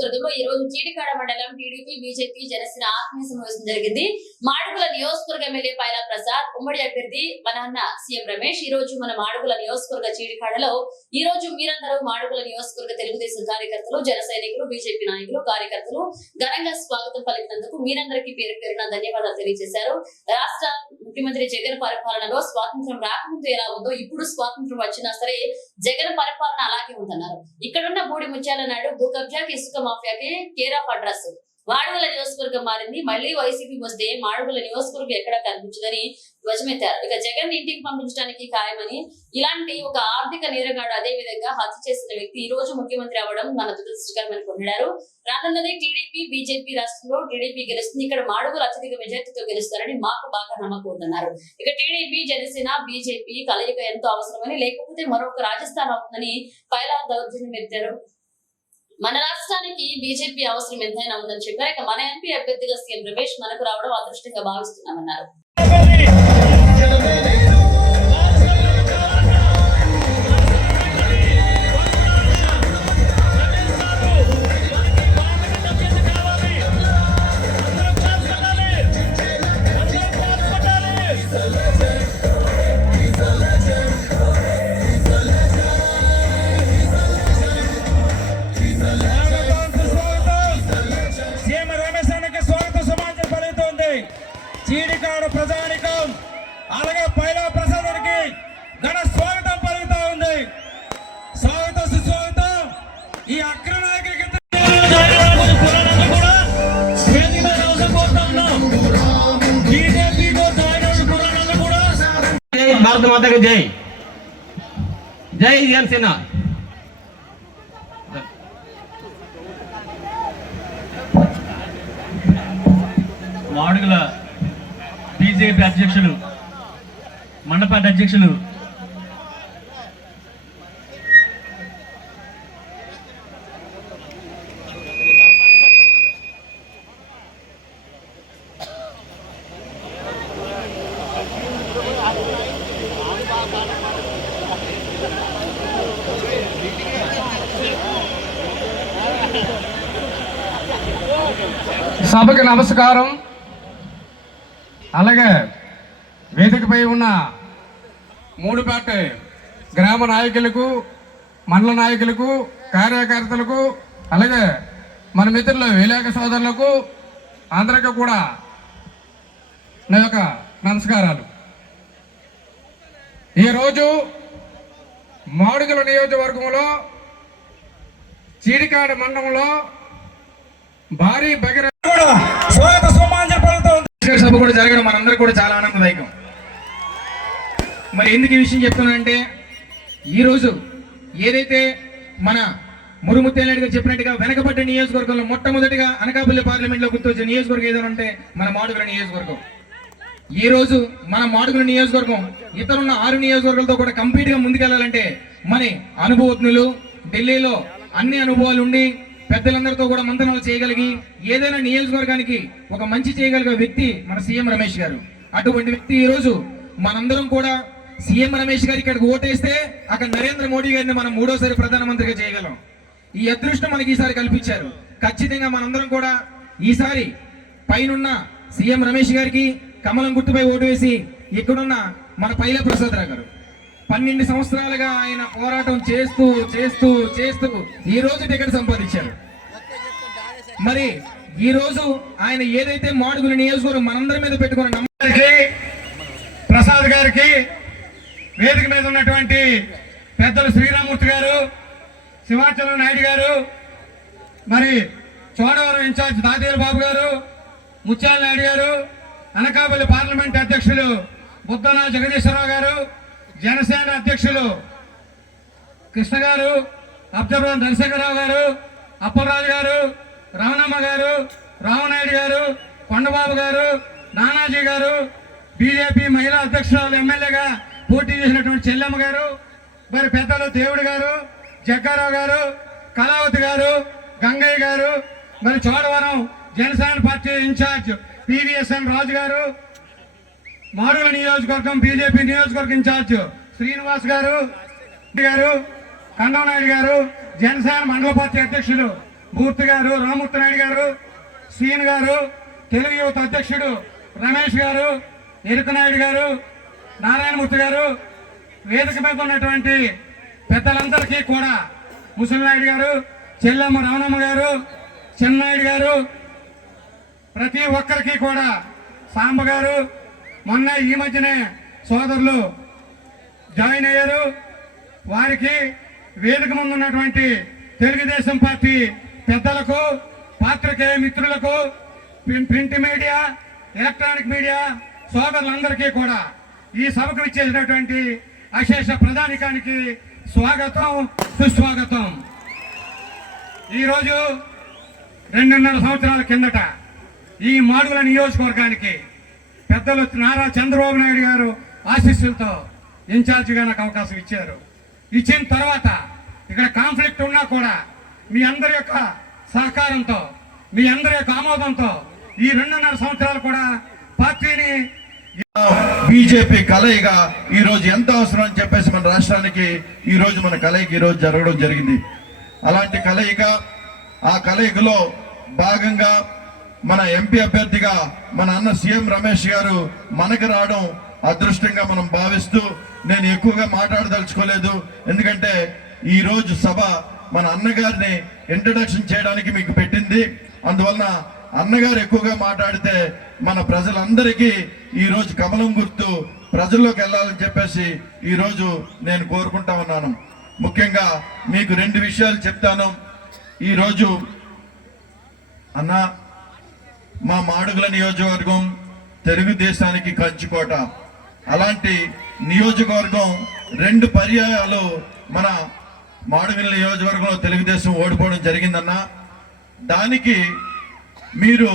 నియోజకవర్గంలో ఈ రోజు చీడికాడ మండలం టీడీపీ బీజేపీ జనసేన ఆత్మీయ సమావేశం జరిగింది. మాడుగుల నియోజకవర్గ ఎమ్మెల్యే పైలా ప్రసాద్, ఉమ్మడి అభ్యర్థి మన అన్న సీఎం రమేష్ ఈ రోజు మన మాడుగుల నియోజకవర్గ చీడికాడలో ఈ రోజు మీరందరూ మాడుగుల నియోజకవర్గ తెలుగుదేశం కార్యకర్తలు, జన సైనికులు, బీజేపీ నాయకులు, కార్యకర్తలు ఘనంగా స్వాగతం పలికినందుకు మీరందరికీ పేరు పేరున ధన్యవాదాలు తెలియజేశారు. రాష్ట్ర ముఖ్యమంత్రి జగన్ పరిపాలనలో స్వాతంత్రం రాకముందు ఎలా ఉందో ఇప్పుడు స్వాతంత్రం వచ్చినా సరే జగన్ పరిపాలన అలాగే ఉందన్నారు. ఇక్కడున్న బూడి ముత్యాల నాయుడు భూ కబ్జాకి, ఇసుక మాఫియాకి కేర్ ఆఫ్ అడ్రస్. మాడుగుల నియోజకవర్గం మారింది. మళ్లీ వైసీపీ వస్తే మాడుగుల నియోజకవర్గం ఎక్కడా కనిపించదని ధ్వజమెత్తారు. ఇక జగన్ ఇంటికి పంపించడానికి ఖాయమని, ఇలాంటి ఒక ఆర్థిక నేరగాడు అదే విధంగా హత్య చేసిన వ్యక్తి ఈ రోజు ముఖ్యమంత్రి అవ్వడం మన దురదృష్టకరమని కొన్నాడు. రానున్నది టీడీపీ బీజేపీ రాష్ట్రంలో టీడీపీ గెలుస్తుంది. ఇక్కడ మాడుగులు అత్యధిక మెజార్టీతో గెలుస్తారని మాకు బాగా నమ్మకం ఉందన్నారు. ఇక టీడీపీ జనసేన బీజేపీ కలయిక ఎంతో అవసరమని, లేకపోతే మరొక రాజస్థాన్ అవుతుందని పైలా దౌర్జన్యం ఎత్తారు. మన రాష్ట్రానికి బీజేపీ అవసరం ఎంతైనా ఉందని చెప్పారు. ఇక మన ఎంపీ అభ్యర్థిగా సీఎం రమేష్ మనకు రావడం అదృష్టంగా భావిస్తున్నామన్నారు. చీడికాడ ప్రజానికం అలాగే పైలా ప్రసాదానికి ఘన స్వాగతం పలుకుతా ఉంది. స్వాగతం సుస్వాగతం. ఈ అగ్ర నాయకులకి భారత మాతకి జై. జై జనసేన. మాడుగుల బీజేపీ అధ్యక్షులు, మండపాటి అధ్యక్షులు సభకు నమస్కారం. అలాగే వేదికపై ఉన్న మూడుపేట గ్రామ నాయకులకు, మండల నాయకులకు, కార్యకర్తలకు, అలాగే మన మిత్రుల విలేక సోదరులకు అందరికీ కూడా నా యొక్క నమస్కారాలు. ఈరోజు మాడుగుల నియోజకవర్గంలో చీడికాడ మండలంలో భారీ భగీర సభ కూడా జరగడం మనందరూ కూడా చాలా ఆనందదాయకం. మరి ఎందుకు ఈ విషయం చెప్తున్నానంటే, ఈరోజు ఏదైతే మన మురుముత్తేలాడి గారు చెప్పినట్టుగా వెనకబడ్డ నియోజకవర్గంలో మొట్టమొదటిగా అనకాపల్లి పార్లమెంట్లో గుర్తొచ్చే నియోజకవర్గం ఏదో అంటే మన మాడుగుల నియోజకవర్గం. ఈ రోజు మన మాడుగుల నియోజకవర్గం ఇతరున్న 6 నియోజకవర్గాలతో కూడా కంప్లీట్ గా ముందుకెళ్లాలంటే మన అనుభవజ్ఞులు, ఢిల్లీలో అన్ని అనుభవాలు ఉండి పెద్దలందరితో కూడా మంతనాలు చేయగలిగి ఏదైనా నియోజకవర్గానికి ఒక మంచి చేయగలిగే వ్యక్తి మన సీఎం రమేష్ గారు. అటువంటి వ్యక్తి ఈ రోజు మనందరం కూడా సీఎం రమేష్ గారు ఇక్కడికి ఓటేస్తే అక్కడ నరేంద్ర మోడీ గారిని మనం 3వ ప్రధానమంత్రిగా చేయగలం. ఈ అదృష్టం మనకి ఈసారి కల్పించారు. ఖచ్చితంగా మనందరం కూడా ఈసారి పైనున్న సీఎం రమేష్ గారికి కమలం గుర్తుపై ఓటు వేసి ఇక్కడున్న మన పైలా ప్రసాద్ రావు గారు 12 సంవత్సరాలుగా ఆయన పోరాటం చేస్తూ చేస్తూ చేస్తూ ఈ రోజు టికెట్ సంపాదించారు. మరి ఈ రోజు ఆయన ఏదైతే మాడుగుల నియోజకవర్గం మనందరి మీద పెట్టుకున్న నమ్మకానికి, ప్రసాద్ గారికి, వేదిక మీద ఉన్నటువంటి పెద్దలు శ్రీరామూర్తి గారు, శివాచలం నాయుడు గారు, మరి చోడవరం ఇన్ఛార్జ్ దాదేరు బాబు గారు, ముత్యాల నాయుడు గారు, అనకాపల్లి పార్లమెంట్ అధ్యక్షులు బుద్ధన జగదీశ్వరరావు గారు, జనసేన అధ్యక్షులు కృష్ణ గారు, అబ్జర్వర్ నరసింహరావు గారు, అప్పలరాజు గారు, రమణమ్మ గారు, రామనాయుడు గారు, కొండబాబు గారు, నానాజీ గారు, బీజేపీ మహిళా అధ్యక్షురాలు ఎమ్మెల్యేగా పోటీ చేసినటువంటి చెల్లెమ్మ గారు, మరి పెద్దలు దేవుడు గారు, జగ్గారావు గారు, కళావతి గారు, గంగయ్య గారు, మరి Chodavaram Janasena party incharge PVSN Raju గారు, మాడుగుల నియోజకవర్గం బీజేపీ నియోజకవర్గ ఇన్ఛార్జ్ శ్రీనివాస్ గారు, కండవనాయుడు గారు, జనసేన మండల పార్టీ అధ్యక్షులు మూర్తి గారు, రామూర్తి నాయుడు గారు, సీన్ గారు, తెలుగు యువత అధ్యక్షుడు రమేష్ గారు, ఎరుకనాయుడు గారు, నారాయణమూర్తి గారు, వేదిక మీద ఉన్నటువంటి పెద్దలందరికీ కూడా, ముసలినాయుడు గారు, చెల్లమ్మ రమణమ్మ గారు, చిన్నాయుడు గారు, ప్రతి ఒక్కరికి కూడా, సాంబ గారు, మొన్న ఈ మధ్యనే సోదరులు జాయిన్ అయ్యారు. వారికి వేదిక ముందు ఉన్నటువంటి తెలుగుదేశం పార్టీ పెద్దలకు, పాత్రికేయ మిత్రులకు, ప్రింట్ మీడియా, ఎలక్ట్రానిక్ మీడియా సోదరులందరికీ కూడా ఈ సభకు ఇచ్చేసినటువంటి అశేష ప్రధానికానికి స్వాగతం, సుస్వాగతం. ఈరోజు 2.5 సంవత్సరాల కిందట ఈ మాడుగుల నియోజకవర్గానికి పెద్దలు నారా చంద్రబాబు నాయుడు గారు ఆశీస్సులతో ఇన్ఛార్జిగా నాకు అవకాశం ఇచ్చారు. ఇచ్చిన తర్వాత ఇక్కడ కాన్ఫ్లిక్ట్ ఉన్నా కూడా మీ అందరి యొక్క సహకారంతో, మీ అందరి యొక్క ఆమోదంతో ఈ 2.5 సంవత్సరాలు కూడా పార్టీని బీజేపీ కలయిక ఈ రోజు ఎంత అవసరం అని చెప్పేసి మన రాష్ట్రానికి ఈ రోజు మన కలయిక ఈ రోజు జరగడం జరిగింది. అలాంటి కలయిక, ఆ కలయికలో భాగంగా మన ఎంపీ అభ్యర్థిగా మన అన్న సీఎం రమేష్ గారు మనకు రావడం అదృష్టంగా మనం భావిస్తూ, నేను ఎక్కువగా మాట్లాడదలుచుకోలేదు. ఎందుకంటే ఈ రోజు సభ మన అన్నగారిని ఇంట్రడక్షన్ చేయడానికి మీకు పెట్టింది. అందువలన అన్నగారు ఎక్కువగా మాట్లాడితే మన ప్రజలందరికీ ఈ రోజు కమలం గుర్తు ప్రజల్లోకి వెళ్ళాలని చెప్పేసి ఈ రోజు నేను కోరుకుంటా ఉన్నాను. ముఖ్యంగా మీకు 2 విషయాలు చెప్తాను. ఈ రోజు అన్న, మా మాడుగుల నియోజకవర్గం తెలుగుదేశానికి కంచుకోట. అలాంటి నియోజకవర్గం 2 పర్యాయాలు మన మాడుగుల నియోజకవర్గంలో తెలుగుదేశం ఓడిపోవడం జరిగిందన్న. దానికి మీరు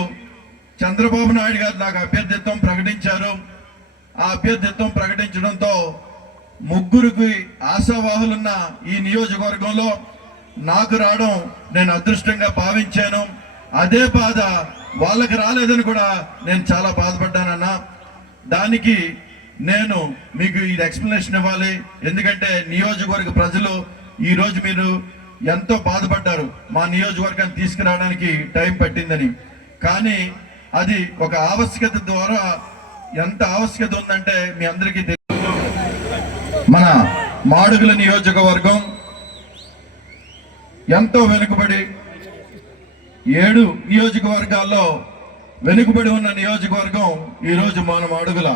చంద్రబాబు నాయుడు గారు నాకు అభ్యర్థిత్వం ప్రకటించారు. ఆ అభ్యర్థిత్వం ప్రకటించడంతో 3 ఆశావాహులున్న ఈ నియోజకవర్గంలో నాకు రావడం నేను అదృష్టంగా భావించాను. అదే బాధ వాళ్ళకి రాలేదని కూడా నేను చాలా బాధపడ్డానన్నా. దానికి నేను మీకు ఇది ఎక్స్ప్లెనేషన్ ఇవ్వాలి. ఎందుకంటే నియోజకవర్గ ప్రజలు ఈ రోజు మీరు ఎంతో బాధపడ్డారు మా నియోజకవర్గాన్ని తీసుకురావడానికి టైం పట్టిందని. కానీ అది ఒక ఆవశ్యకత ద్వారా ఎంత ఆవశ్యకత ఉందంటే మీ అందరికీ తెలుసు. మన మాడుగుల నియోజకవర్గం ఎంతో వెనుకబడి 7 నియోజకవర్గాల్లో వెనుకబడి ఉన్న నియోజకవర్గం ఈరోజు మన మాడుగుల.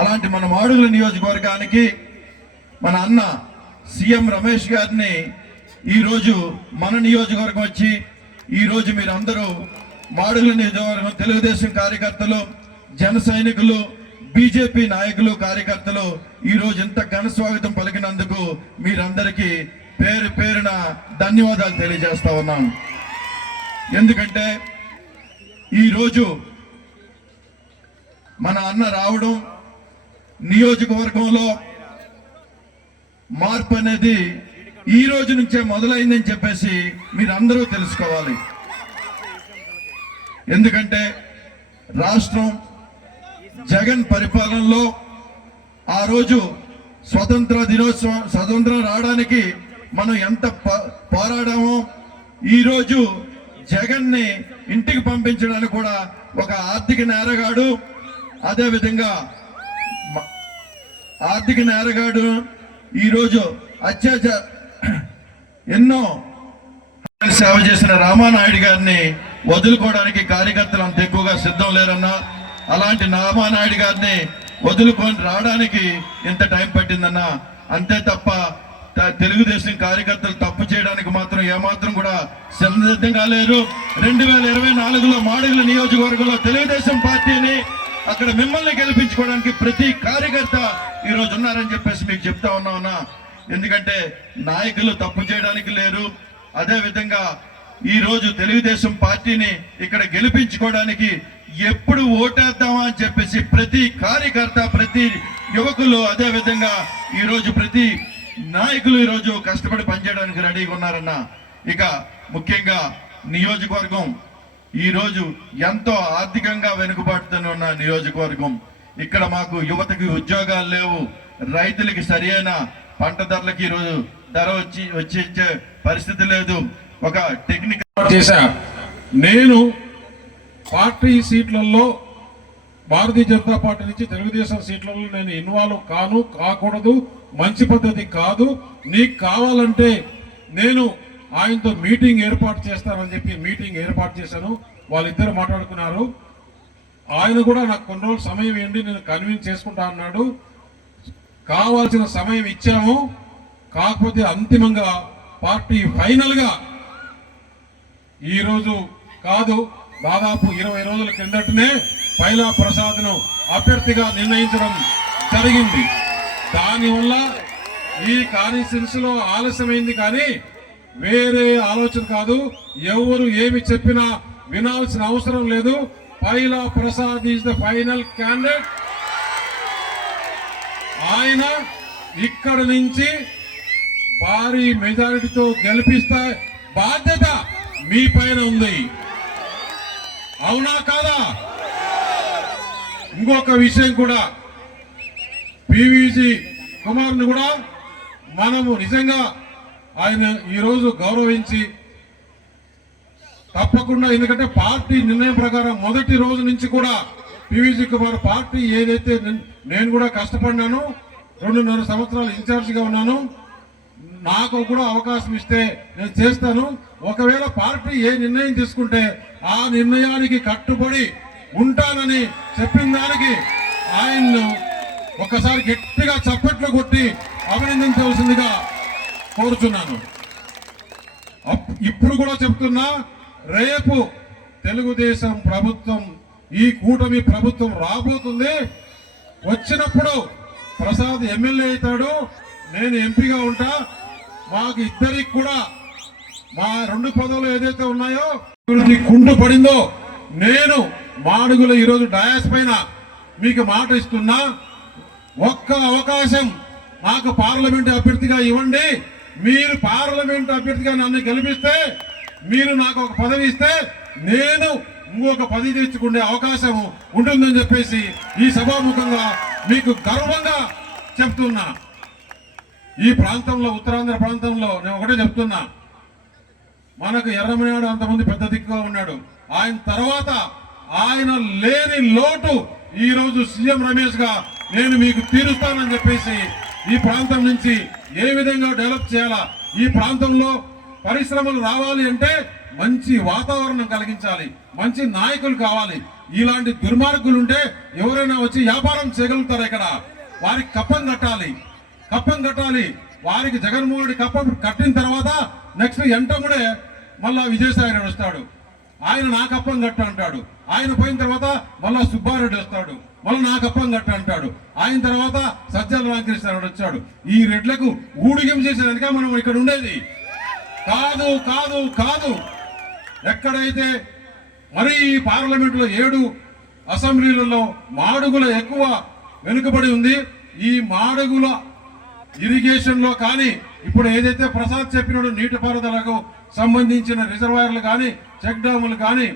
అలాంటి మన మాడుగుల నియోజకవర్గానికి మన అన్న సీఎం రమేష్ గారిని ఈరోజు మన నియోజకవర్గం వచ్చి ఈరోజు మీరు అందరూ మాడుగుల నియోజకవర్గం తెలుగుదేశం కార్యకర్తలు, జన సైనికులు, బీజేపీ నాయకులు, కార్యకర్తలు ఈరోజు ఇంత ఘన స్వాగతం పలికినందుకు మీరందరికీ పేరు పేరున ధన్యవాదాలు తెలియజేస్తా ఉన్నాను. ఎందుకంటే ఈరోజు మన అన్న రావడం, నియోజకవర్గంలో మార్పు అనేది ఈ రోజు నుంచే మొదలైందని చెప్పేసి మీరందరూ తెలుసుకోవాలి. ఎందుకంటే రాష్ట్రం జగన్ పరిపాలనలో ఆ రోజు స్వతంత్రం రావడానికి మనం ఎంత పోరాడామో, ఈరోజు జగన్ని ఇంటికి పంపించడానికి కూడా ఒక ఆర్థిక నేరగాడు, అదేవిధంగా ఆర్థిక నేరగాడు ఈరోజు ఎన్నో సేవ చేసిన రామానాయుడు గారిని వదులుకోవడానికి కార్యకర్తలు అంత ఎక్కువగా సిద్ధం లేరన్నా. అలాంటి రామానాయుడు గారిని వదులుకొని రావడానికి ఎంత టైం పట్టిందన్నా. అంతే తప్ప తెలుగుదేశం కార్యకర్తలు తప్పు చేయడానికి మాత్రం ఏమాత్రం కూడా సిద్ధంగా లేరు. 2024లో మాడుగుల నియోజకవర్గంలో తెలుగుదేశం పార్టీని అక్కడ మిమ్మల్ని గెలిపించుకోవడానికి ప్రతి కార్యకర్త ఈ రోజు ఉన్నారని చెప్పేసి మీకు చెప్తా ఉన్నా. ఎందుకంటే నాయకులు తప్పు చేయడానికి లేరు. అదే విధంగా ఈ రోజు తెలుగుదేశం పార్టీని ఇక్కడ గెలిపించుకోవడానికి ఎప్పుడు ఓటేద్దామా అని చెప్పేసి ప్రతి కార్యకర్త, ప్రతి యువకులు, అదే విధంగా ఈ రోజు ప్రతి నాయకులు ఈ రోజు కష్టపడి పనిచేయడానికి రెడీగా ఉన్నారన్న. ఇక ముఖ్యంగా నియోజకవర్గం ఈ రోజు ఎంతో ఆర్థికంగా వెనుకబాటుతో ఉన్న నియోజకవర్గం. ఇక్కడ మాకు యువతకి ఉద్యోగాలు లేవు, రైతులకి సరైన పంట ధరలకి ఈరోజు ధర వచ్చే పరిస్థితి లేదు. ఒక టెక్నికల్ చేశా. నేను పార్టీ సీట్లలో భారతీయ జనతా పార్టీ నుంచి తెలుగుదేశం సీట్లలో నేను ఇన్వాల్వ్ కాకూడదు, మంచి పద్ధతి కాదు. నీకు కావాలంటే నేను ఆయనతో మీటింగ్ ఏర్పాటు చేస్తానని చెప్పి మీటింగ్ ఏర్పాటు చేశాను. వాళ్ళిద్దరు మాట్లాడుకున్నారు. ఆయన కూడా నాకు కొన్ని రోజులు సమయం ఇవ్వండి, నేను కన్విన్స్ చేసుకుంటా అన్నాడు. కావాల్సిన సమయం ఇచ్చాము. కాకపోతే అంతిమంగా పార్టీ ఫైనల్గా ఈరోజు కాదు, దాదాపు 20 రోజుల కిందటనే పైలా ప్రసాద్ను అభ్యర్థిగా నిర్ణయించడం జరిగింది. దానివల్ల ఈ కాన్స్టిట్యున్సీ లో ఆలస్యమైంది, కానీ వేరే ఆలోచన కాదు. ఎవరు ఏమి చెప్పినా వినాల్సిన అవసరం లేదు. Paila Prasad is the final candidate. ఆయన ఇక్కడ నుంచి భారీ మెజారిటీతో గెలిపిస్తే బాధ్యత మీ పైన ఉంది. అవునా కాదా? ఇంకొక విషయం కూడా, పివిసి కుమార్ని కూడా మనము నిజంగా ఆయన ఈరోజు గౌరవించి తప్పకుండా, ఎందుకంటే పార్టీ నిర్ణయం ప్రకారం మొదటి రోజు నుంచి కూడా పివిసి కుమార్ పార్టీ ఏదైతే నేను కూడా కష్టపడినాను, 2.5 సంవత్సరాలు ఇన్ఛార్జిగా ఉన్నాను, నాకు కూడా అవకాశం ఇస్తే నేను చేస్తాను. ఒకవేళ పార్టీ ఏ నిర్ణయం తీసుకుంటే ఆ నిర్ణయానికి కట్టుబడి ఉంటానని చెప్పిన దానికి ఆయన్ను ఒకసారి గట్టిగా చప్పట్లు కొట్టి అభినందించవలసిందిగా కోరుచున్నాను. ఇప్పుడు కూడా చెప్తున్నా, రేపు తెలుగుదేశం ప్రభుత్వం, ఈ కూటమి ప్రభుత్వం రాబోతుంది. వచ్చినప్పుడు ప్రసాద్ ఎమ్మెల్యే అవుతాడు, నేను ఎంపీగా ఉంటా. మాకు ఇద్దరికి కూడా మా 2 పదవులు ఏదైతే ఉన్నాయో కుంటు పడిందో, నేను మాడుగుల ఈరోజు డయాస్ పైన మీకు మాట ఇస్తున్నా. ఒక్క అవకాశం నాకు పార్లమెంట్ అభ్యర్థిగా ఇవ్వండి. మీరు పార్లమెంట్ అభ్యర్థిగా నన్ను గెలిపిస్తే, మీరు నాకు ఒక పదవి ఇస్తే, నేను ఇంకొక పదవి తెచ్చుకునే అవకాశం ఉంటుందని చెప్పేసి ఈ సభాముఖంగా మీకు గర్వంగా చెప్తున్నా. ఈ ప్రాంతంలో, ఉత్తరాంధ్ర ప్రాంతంలో నేను ఒకటే చెప్తున్నా, మనకు ఎర్రమనాయుడు అంతమంది పెద్ద దిక్కుగా ఉన్నాడు. ఆయన తర్వాత ఆయన లేని లోటు ఈరోజు సీఎం రమేష్ గా నేను మీకు తీరుస్తానని చెప్పేసి ఈ ప్రాంతం నుంచి ఏ విధంగా డెవలప్ చేయాలా, ఈ ప్రాంతంలో పరిశ్రమలు రావాలి అంటే మంచి వాతావరణం కలిగించాలి, మంచి నాయకులు కావాలి. ఇలాంటి దుర్మార్గులు ఉంటే ఎవరైనా వచ్చి వ్యాపారం చేయగలుగుతారు. ఇక్కడ వారికి కప్పం కట్టాలి. వారికి జగన్మోహన్ రెడ్డి కప్పం కట్టిన తర్వాత నెక్స్ట్ ఎంటముడే మళ్ళా విజయసాయి రెడ్డి వస్తాడు, ఆయన నా కప్పం కట్ట అంటాడు. ఆయన పోయిన తర్వాత మళ్ళా సుబ్బారెడ్డి వస్తాడు, మళ్ళీ నా కప్పం కట్ట అంటాడు. ఆయన తర్వాత సజ్జల రామకృష్ణారెడ్డి వచ్చాడు. ఈ రెడ్లకు ఊడిగం చేసేదానిక మనం ఇక్కడ ఉండేది కాదు కాదు కాదు. ఎక్కడైతే మరి పార్లమెంట్ లో 7 అసెంబ్లీలలో మాడుగుల ఎక్కువ వెనుకబడి ఉంది. ఈ మాడుగుల ఇరిగేషన్ లో కానీ, ఇప్పుడు ఏదైతే ప్రసాద్ చెప్పినాడో నీటిపారుదలకు సంబంధించిన రిజర్వాయర్లు కానీ, చెక్ డ్యాములు కానీ,